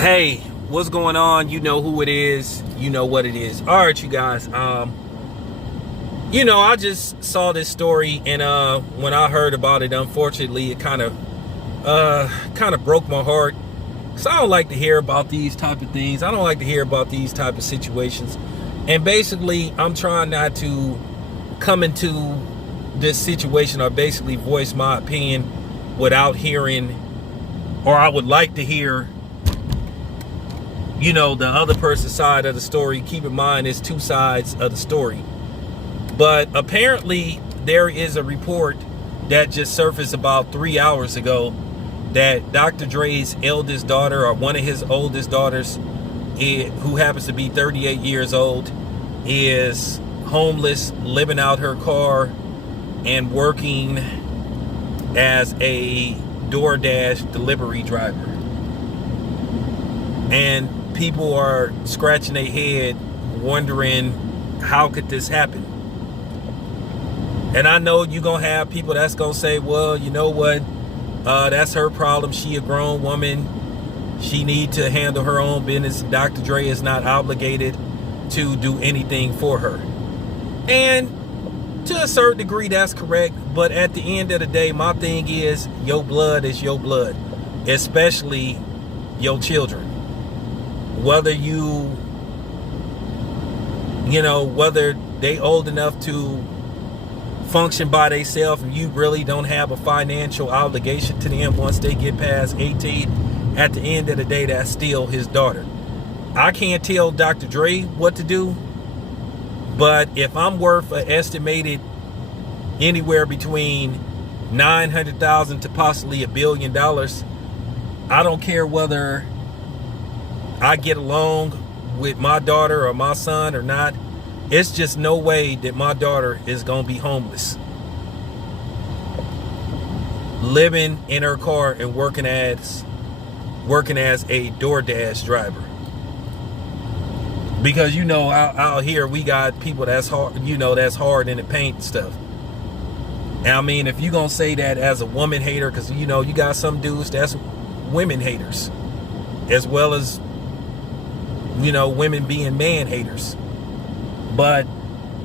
Hey, what's going on? You know who it is. You know what it is. All right, you guys. I just saw this story, and when I heard about it, unfortunately, it kind of broke my heart. So I don't like to hear about these type of things. I don't like to hear about these type of situations. And basically, I'm trying not to come into this situation or basically voice my opinion without hearing, or I would like to hear, the other person's side of the story. Keep in mind, it's two sides of the story. But apparently, there is a report that just surfaced about 3 hours ago that Dr. Dre's eldest daughter, or one of his oldest daughters, who happens to be 38 years old, is homeless, living out her car, and working as a DoorDash delivery driver. And people are scratching their head wondering, how could this happen? And I know you're going to have people that's going to say, well, you know what? That's her problem. She a grown woman. She need to handle her own business. Dr. Dre is not obligated to do anything for her. And to a certain degree, that's correct. But at the end of the day, my thing is, your blood is your blood, especially your children. Whether whether they old enough to function by themselves and you really don't have a financial obligation to them once they get past 18, at the end of the day, that's still his daughter. I can't tell Dr. Dre what to do, but if I'm worth an estimated anywhere between $900,000 to possibly $1 billion, I don't care whether I get along with my daughter or my son or not. It's just no way that my daughter is going to be homeless, living in her car and working as a DoorDash driver. Because out here we got people that's hard, that's hard in the paint and stuff. And I mean, if you're gonna say that as a woman hater, because you got some dudes that's women haters, as well as women being man haters. But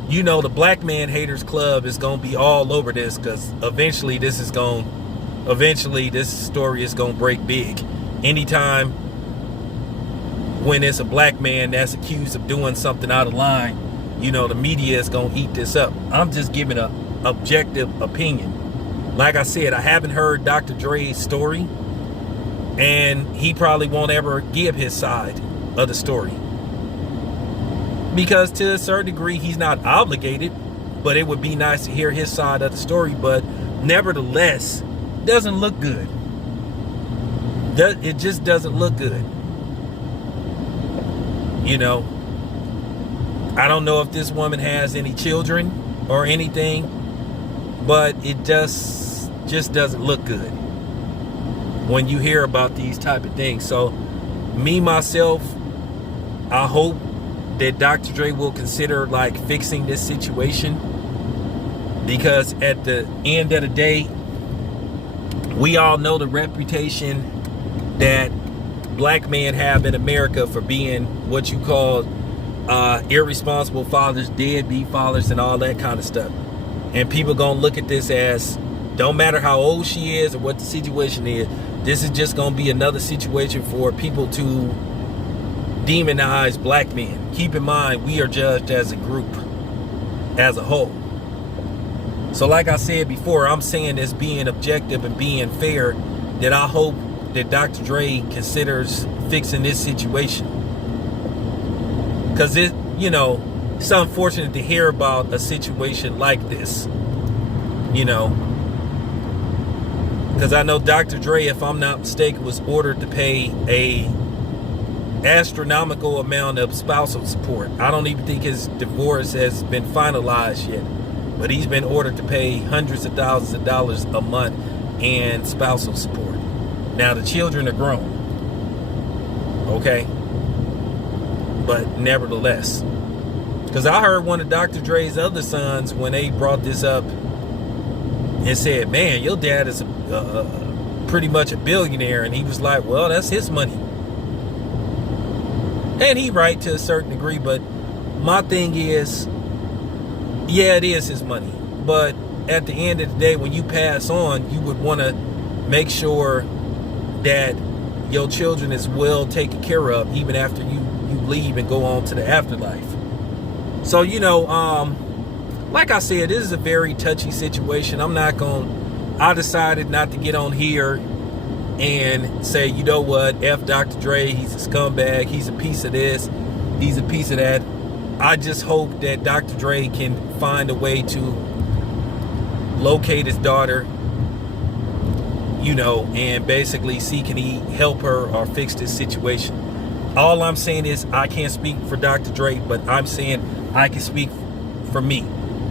the black man haters club is gonna be all over this, because eventually this story is gonna break big. Anytime when it's a black man that's accused of doing something out of line, the media is gonna eat this up. I'm just giving a objective opinion. Like I said, I haven't heard Dr. Dre's story, and he probably won't ever give his side of the story, because to a certain degree he's not obligated. But it would be nice to hear his side of the story. But nevertheless, doesn't look good. It just doesn't look good. I don't know if this woman has any children or anything, but it just doesn't look good when you hear about these type of things. So me, myself, I hope that Dr. Dre will consider fixing this situation, because at the end of the day, we all know the reputation that black men have in America for being what you call irresponsible fathers, deadbeat fathers, and all that kind of stuff. And people gonna look at this as, don't matter how old she is or what the situation is, this is just gonna be another situation for people to demonize black men. Keep in mind, we are judged as a group, as a whole. So like I said before, I'm saying this being objective and being fair, that I hope that Dr. Dre considers fixing this situation. Because it's unfortunate to hear about a situation like this, because I know Dr. Dre, if I'm not mistaken, was ordered to pay a astronomical amount of spousal support. I don't even think his divorce has been finalized yet, but he's been ordered to pay hundreds of thousands of dollars a month in spousal support. Now the children are grown, okay, but nevertheless, because I heard one of Dr. Dre's other sons, when they brought this up, and said, man, your dad is pretty much a billionaire. And he was like, well, that's his money. And he right to a certain degree, but my thing is, yeah, it is his money. But at the end of the day, when you pass on, you would want to make sure that your children is well taken care of, even after you leave and go on to the afterlife. So, like I said, this is a very touchy situation. I decided not to get on here and say, you know what, F Dr. Dre, he's a scumbag, he's a piece of this, he's a piece of that. I just hope that Dr. Dre can find a way to locate his daughter, and basically see, can he help her or fix this situation. All I'm saying is, I can't speak for Dr. Dre, but I'm saying I can speak for me.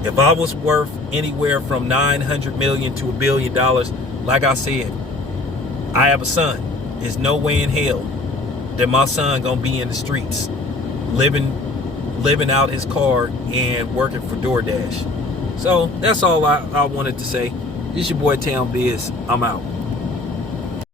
If I was worth anywhere from $900 million to $1 billion, like I said, I have a son. There's no way in hell that my son gonna be in the streets, living out his car and working for DoorDash. So that's all I wanted to say. This your boy Town Biz. I'm out.